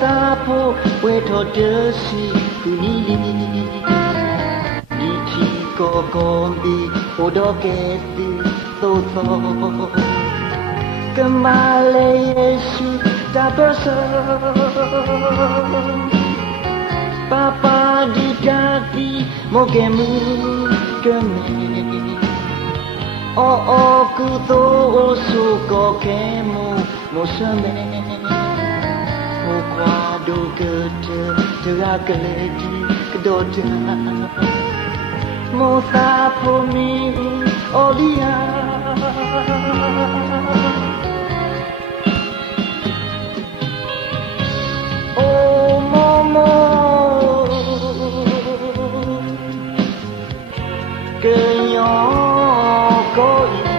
Tapo weto desi kuni Iti kokombi odoketi toto Kemale Yesu tabersa Papa di kaki mogemu kemi O kuto osuko kemu mosame Quando teragaleji kedota Mosa pomi olia Oh momo Kenyo koi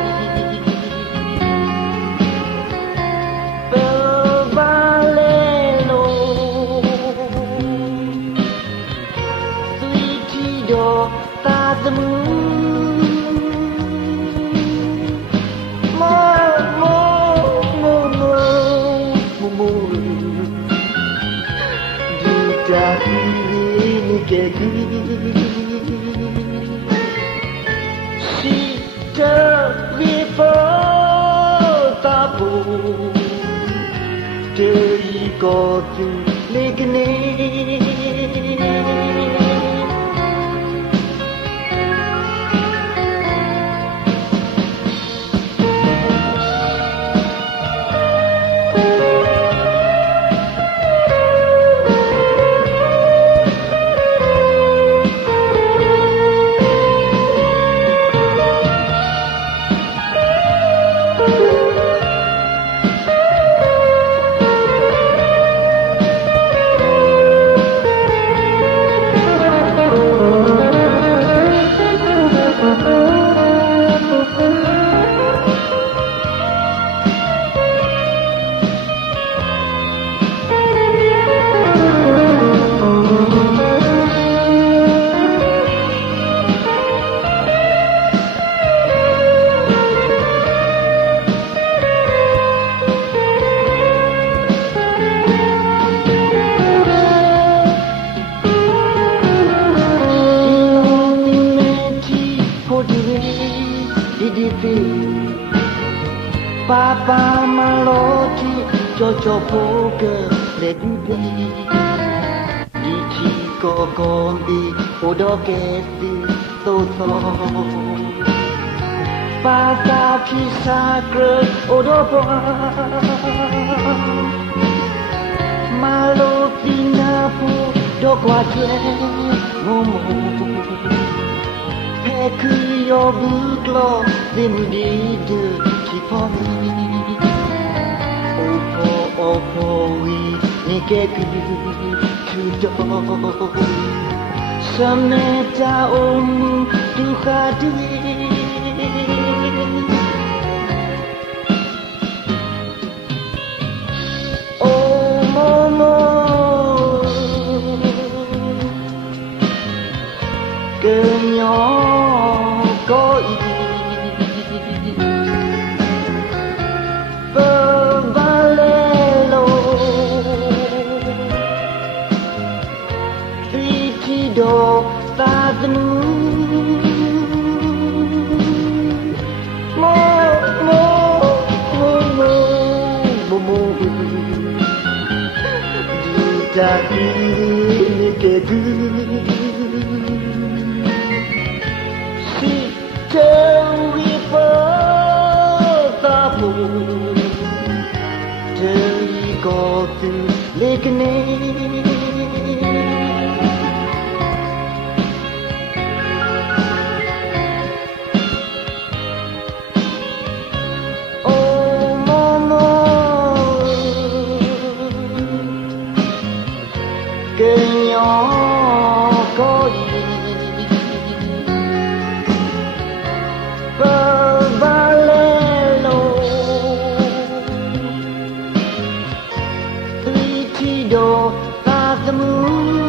Go to Ligny Papa maloti Jojo poke legubi Dici kokombi odoketi toto Papa kisakre odopo Maloti napu dokwate momo Heku yo buklo dimdidu Opo we nikeku kudo Sameta omu duhadui Oh momo Kenyo koi Do tadnu mo mo mo mo mo Dita ini kedu si tewi patapu tewi kotu lekne Rio, past the moon.